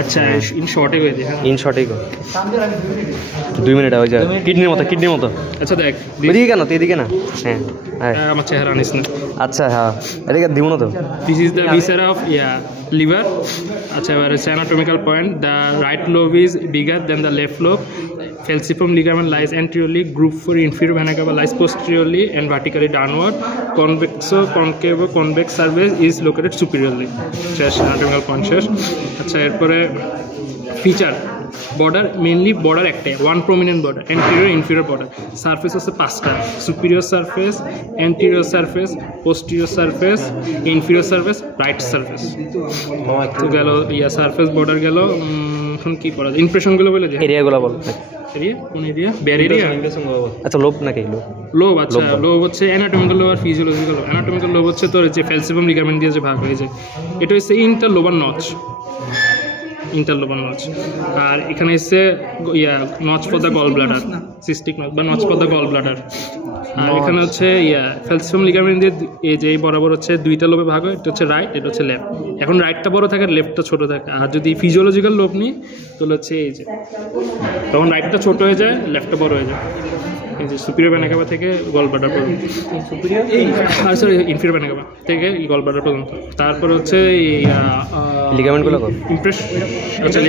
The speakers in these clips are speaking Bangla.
আচ্ছা ইন শর্টে করে দিই ইন শর্টেই কর 2 মিনিট হয়ে যায় কিডনির মতো আচ্ছা দেখ এদিকে কেন তুই এদিকে না হ্যাঁ আমার চেহারা আনিস না আচ্ছা হ্যাঁ এদিকে দিব না তো this is the viscera of liver আচ্ছা এবার হচ্ছে anatomical point the right lobe is bigger than the left lobe falciparum ligament lies anteriorly group 4 inferior vena cava lies posteriorly and vertically downward convex surface is located superiorly শেষ anatomical point শেষ আচ্ছা এরপরে ফিচার border mainly border একটাই one prominent border anterior inferior border surface হচ্ছে পাঁচটা superior surface anterior surface posterior surface inferior surface right surface তো গেল সারফেস বর্ডার গেল এখন কি করা যায় ইমপ্রেশন গুলো বলে দিই এরিয়াগুলো বল এরিয়া কোন এরিয়া বের এরিয়া আচ্ছা লোব নাকি লোব আচ্ছা লোব হচ্ছে অ্যানাটমিক্যাল লোব আর ফিজিওলজিক্যাল লোব অ্যানাটমিক্যাল লোব হচ্ছে তোর যে ফ্যালসিপাম লিগামেন্ট দিয়ে যে ভাগ হয়ে যায় এটা হচ্ছে ইন্টারলোবার নচ ইন্টারলোবার নচ আর এখানে এসে notch for the gall bladder cystic notch বা notch for the gall bladder আর এখানে হচ্ছে ফ্যালসিপাম লিগামেন্ট দিয়ে এই যে বরাবর হচ্ছে দুইটা লোবে ভাগ হয় এটা হচ্ছে রাইট এটা হচ্ছে লেফট এখন রাইটটা বড় থাকে আর লেফটটা ছোট থাকে আর যদি ফিজিওলজিক্যাল লোব নিই তাহলে হচ্ছে এই যে তখন রাইটটা ছোট হয়ে যায় লেফটটা বড় হয়ে যায় এই যে সুপিরিয়র ভেনা কাভা থেকে গল ব্লাডার পর্যন্ত সরি ইনফিরিয়র ভেনা কাভা থেকে গল ব্লাডার পর্যন্ত তারপর হচ্ছে লিগামেন্টগুলো আচ্ছা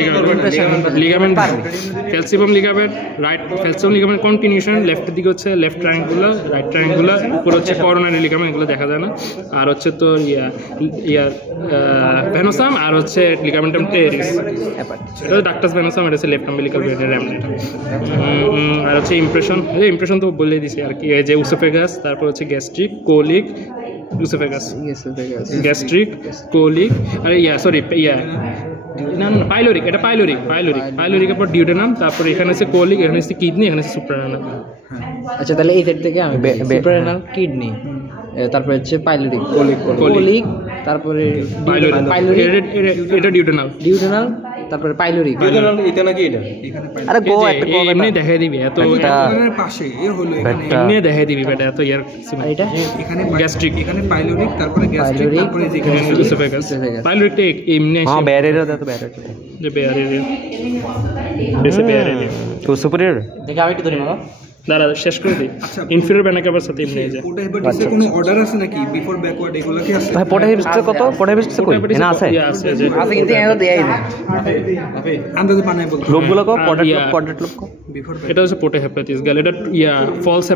ligament falciform ligament right falciform ligament continuation লেফটের দিকে হচ্ছে লেফট ট্রায়াঙ্গুলার রাইট ট্রায়াঙ্গুলার উপর হচ্ছে করোনারি লিগামেন্ট এগুলো দেখা যায় না আর হচ্ছে তোর ভেনোসাম আর হচ্ছে লিগামেন্টাম টেরিস এটা ডাক্টাস ভেনোসাম এটা হচ্ছে লেফট আম্বিলিকাল ভেনের র্যামনেট আর হচ্ছে ইমপ্রেশন তো বলে দিছি আর কি এই যে উসোফেগাস তারপর হচ্ছে গ্যাস্ট্রিক কোলিক উসোফেগাস গ্যাস্ট্রিক কোলিক আর সরি না পাইলোরিক এটা পাইলোরিক পর ডিউডেনাম তারপর এখানে আছে কোলিক এখানে আছে কিডনি এখানে আছে সুপ্রারেনাল আচ্ছা তাহলে এই সাইড থেকে আমি সুপ্রারেনাল কিডনি তারপর হচ্ছে পাইলোরিক কোলিক তারপরে পাইলোরিক এটা ডিউডেনাল তারপরে পাইলোরিক এটা নাকি এটা আরে গো এমনি দেখাই দিবি এত এর পাশে এর হলো এমনি দেখাই দিবি বেটা এত ইয়ার এটা এখানে গ্যাস্ট্রিক এখানে পাইলোরিক তারপরে গ্যাস্ট্রিক তারপরে যেখানে উসোফেগাস পাইলোরিকটা এমনি হ্যাঁ ব্যারিয়ার তো ব্যারিয়ার যে ব্যারিয়ার বেশি ব্যারিয়ার তো সুপিরিয়র দেখে আমি একটু ধরে নেব দাঁড়া শেষ করে দিই ইনফিরিয়র ভেনা কাভার সাথে এমনি যায় ওটা হেপাটাইটিসের কোনো অর্ডার আছে নাকি বিফোর ব্যাকওয়ার্ড এগুলো কি আছে ভাই পোটাহিপসটা কত পোটাহিপসটা কই না আছে আছে কিন্তু এর দেয়াই না আন্দাজে বানাই বল লোবগুলো কো কোয়াড্রেট লোব কো বিফোর এটা হচ্ছে পোটাহেপাটিস গেল এটা ফলস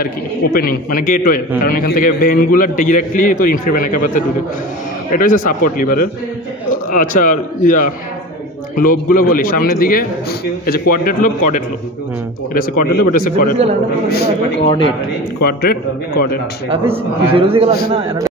আর কি ওপেনিং মানে গেটওয়ে কারণ এখান থেকে ভেনগুলো ডাইরেক্টলি তো ইনফিরিয়র ভেনা কাভাতে ঢুকে এটা হচ্ছে সাপোর্ট লিভারের আচ্ছা লোবগুলো বলি সামনের দিকে এই যে কোয়াড্রেট লোব এটা হচ্ছে কোয়াড্রেট লোব এটা হচ্ছে কোয়াড্রেট কোঅর্ডিনেট কোয়াড্রেট ফিজিওলজিক্যাল আছে না